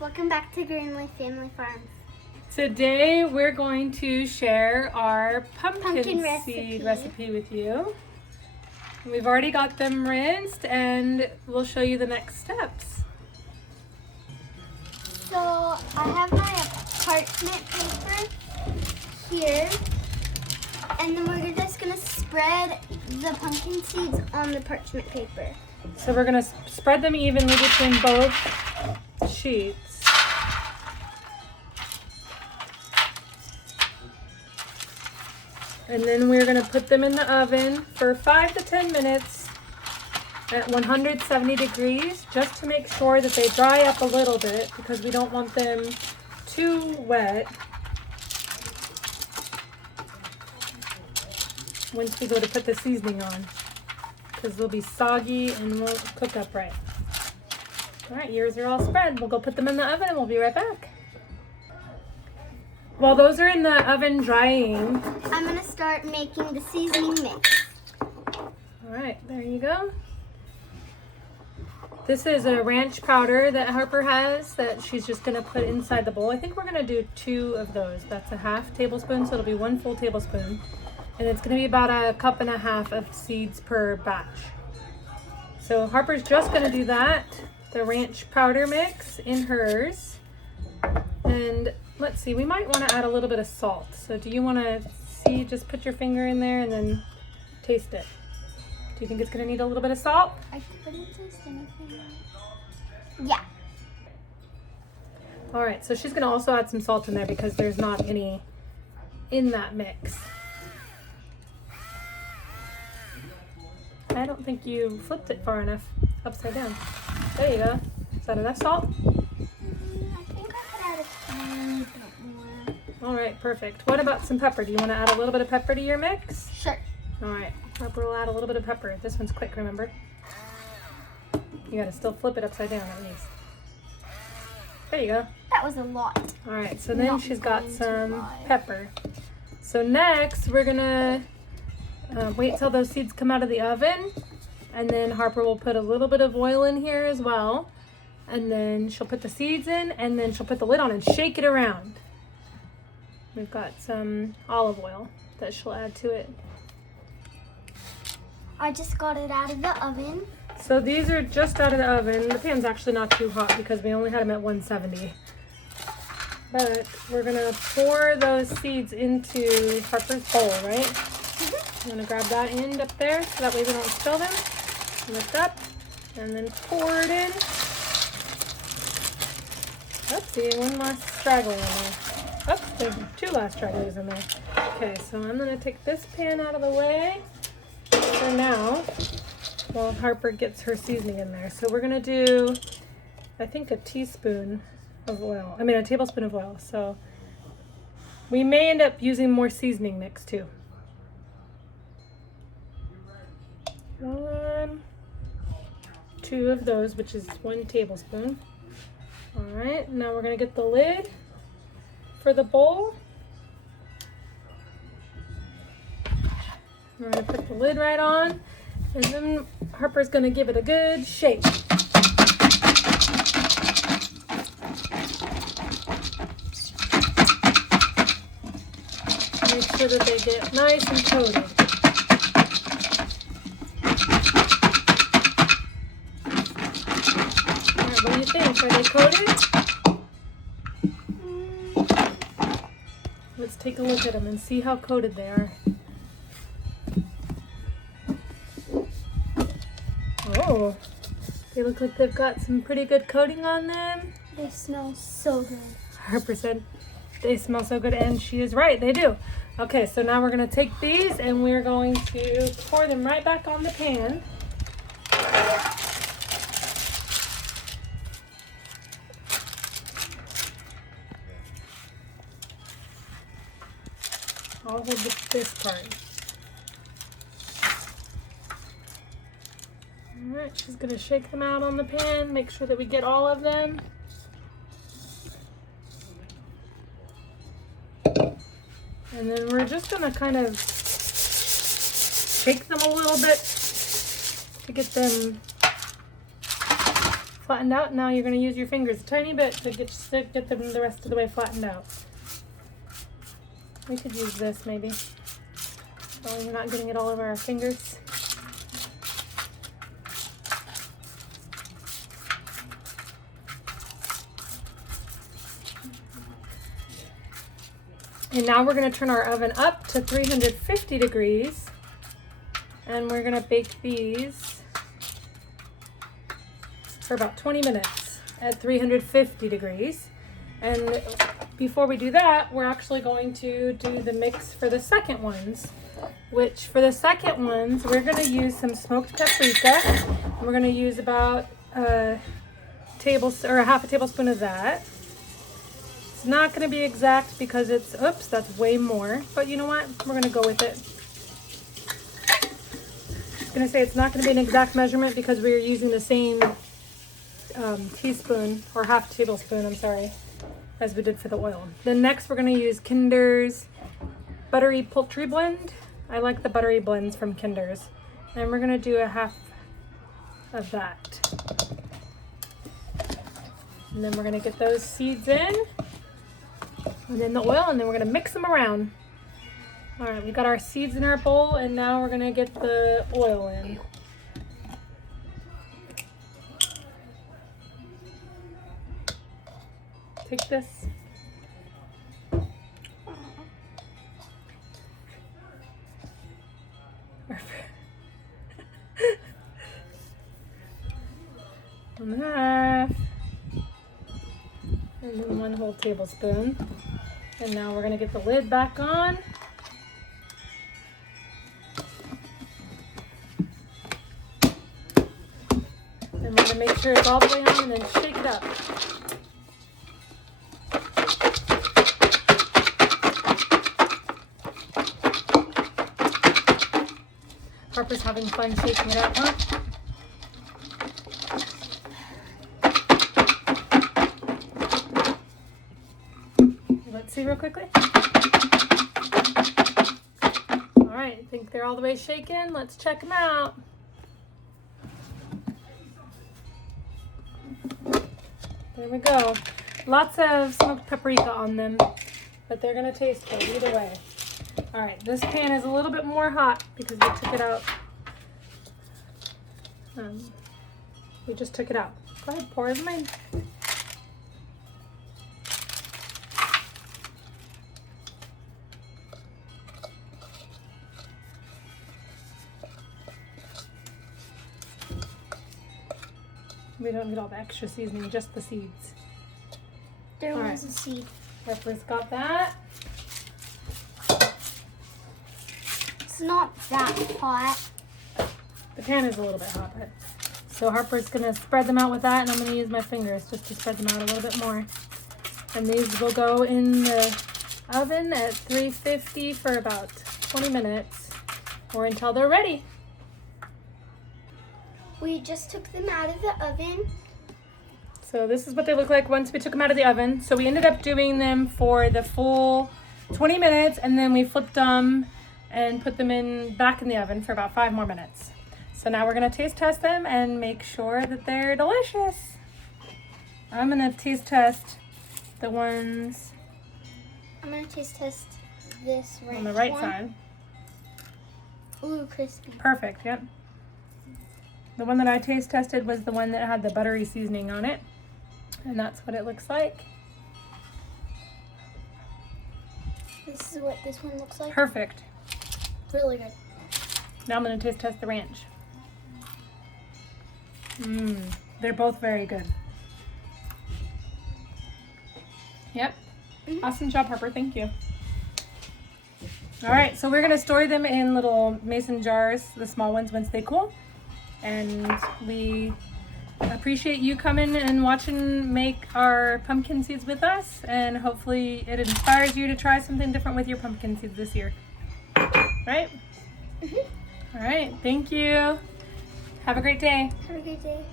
Welcome back to Greenleaf Family Farms. Today we're going to share our pumpkin recipe seed recipe with you. We've already got them rinsed and we'll show you the next steps. So I have my parchment paper here, and then we're just gonna spread the pumpkin seeds on the parchment paper. So we're going to spread them evenly between both sheets. And then we're going to put them in the oven for 5 to 10 minutes at 170 degrees, just to make sure that they dry up a little bit, because we don't want them too wet once we go to put the seasoning on, because they'll be soggy and won't cook up right. All right, yours are all spread. We'll go put them in the oven and we'll be right back. While those are in the oven drying, I'm gonna start making the seasoning mix. all right, there you go. This is a ranch powder that Harper has that she's just gonna put inside the bowl. I think we're gonna do 2 of those. That's a half tablespoon, so it'll be 1 full tablespoon. And it's gonna be about 1.5 cups of seeds per batch. So Harper's just gonna do that, the ranch powder mix in hers. And let's see, we might wanna add a little bit of salt. So do you wanna see, just put your finger in there and then taste it? Do you think it's gonna need a little bit of salt? I couldn't taste anything. Yeah. All right, so she's gonna also add some salt in there because there's not any in that mix. I don't think you flipped it far enough upside down. There you go. Is that enough salt? I think I could add a tiny bit more. All right, perfect. What about some pepper? Do you want to add a little bit of pepper to your mix? Sure. All right, Harper will add a little bit of pepper. This one's quick, remember? You gotta still flip it upside down at least. There you go. That was a lot. All right, so then Not she's got going to some lie. pepper. So next, we're gonna wait till those seeds come out of the oven, and then Harper will put a little bit of oil in here as well, and then she'll put the seeds in, and then she'll put the lid on and shake it around. We've got some olive oil that she'll add to it. I just got it out of the oven. So these are just out of the oven. The pan's actually not too hot because we only had them at 170. But we're gonna pour those seeds into Harper's bowl, right? I'm gonna grab that end up there so that way we don't spill them. Lift up and then pour it in. Oopsie, one last straggler in there. Oops, there's 2 last stragglers in there. Okay, so I'm gonna take this pan out of the way for now while Harper gets her seasoning in there. So we're gonna do, I think, a tablespoon of oil. So we may end up using more seasoning mix too. 1, 2 of those, which is 1 tablespoon. All right, now we're gonna get the lid for the bowl. We're gonna put the lid right on, and then Harper's gonna give it a good shake. Make sure that they get nice and coated. What do you think? Are they coated? Let's take a look at them and see how coated they are. Oh, they look like they've got some pretty good coating on them. They smell so good. 100%. They smell so good, and she is right, they do. Okay, so now we're gonna take these and we're going to pour them right back on the pan. I'll hold this part. All right, she's gonna shake them out on the pan, make sure that we get all of them. And then we're just gonna kind of shake them a little bit to get them flattened out. Now you're going to use your fingers a tiny bit to get them the rest of the way flattened out. We could use this maybe. So we're not getting it all over our fingers. And now we're going to turn our oven up to 350 degrees. And we're going to bake these for about 20 minutes at 350 degrees. And before we do that, we're actually going to do the mix for the second ones, which for the second ones, we're going to use some smoked paprika. We're going to use about a half a tablespoon of that. It's not going to be exact because it's, oops, that's way more, but you know what? We're going to go with it. I was going to say it's not going to be an exact measurement because we're using the same teaspoon, or half tablespoon, I'm sorry, as we did for the oil. Then next we're going to use Kinder's buttery poultry blend. I like the buttery blends from Kinder's. And we're going to do a half of that. And then we're going to get those seeds in. And then the oil, and then we're going to mix them around. All right, we got our seeds in our bowl, and now we're going to get the oil in. Take this. And half. And then 1 whole tablespoon. And now we're going to get the lid back on. And we're going to make sure it's all the way on and then shake it up. Harper's having fun shaking it up, huh? Let's see real quickly. All right, I think they're all the way shaken. Let's check them out. There we go. Lots of smoked paprika on them, but they're gonna taste good either way. All right, this pan is a little bit more hot because we took it out. We just took it out. Go ahead, pour them in. We don't need all the extra seasoning, just the seeds. There was a seed. Harper's got that. It's not that hot. The pan is a little bit hot, but so Harper's gonna spread them out with that, and I'm gonna use my fingers just to spread them out a little bit more. And these will go in the oven at 350 for about 20 minutes, or until they're ready. We just took them out of the oven. So this is what they look like once we took them out of the oven. So we ended up doing them for the full 20 minutes, and then we flipped them and put them back in the oven for about 5 more minutes. So now we're gonna taste test them and make sure that they're delicious. I'm gonna taste test the ones I'm gonna taste test this on the right one. side. Ooh, crispy. Perfect, yep. The one that I taste tested was the one that had the buttery seasoning on it. And that's what it looks like. This is what this one looks like. Perfect. Really good. Now I'm gonna taste test the ranch. They're both very good. Yep. Awesome job, Harper. Thank you. All right, so we're gonna store them in little mason jars, the small ones, once they cool. And we appreciate you coming and watching make our pumpkin seeds with us. And hopefully it inspires you to try something different with your pumpkin seeds this year. Right? All right, thank you. Have a great day. Have a good day.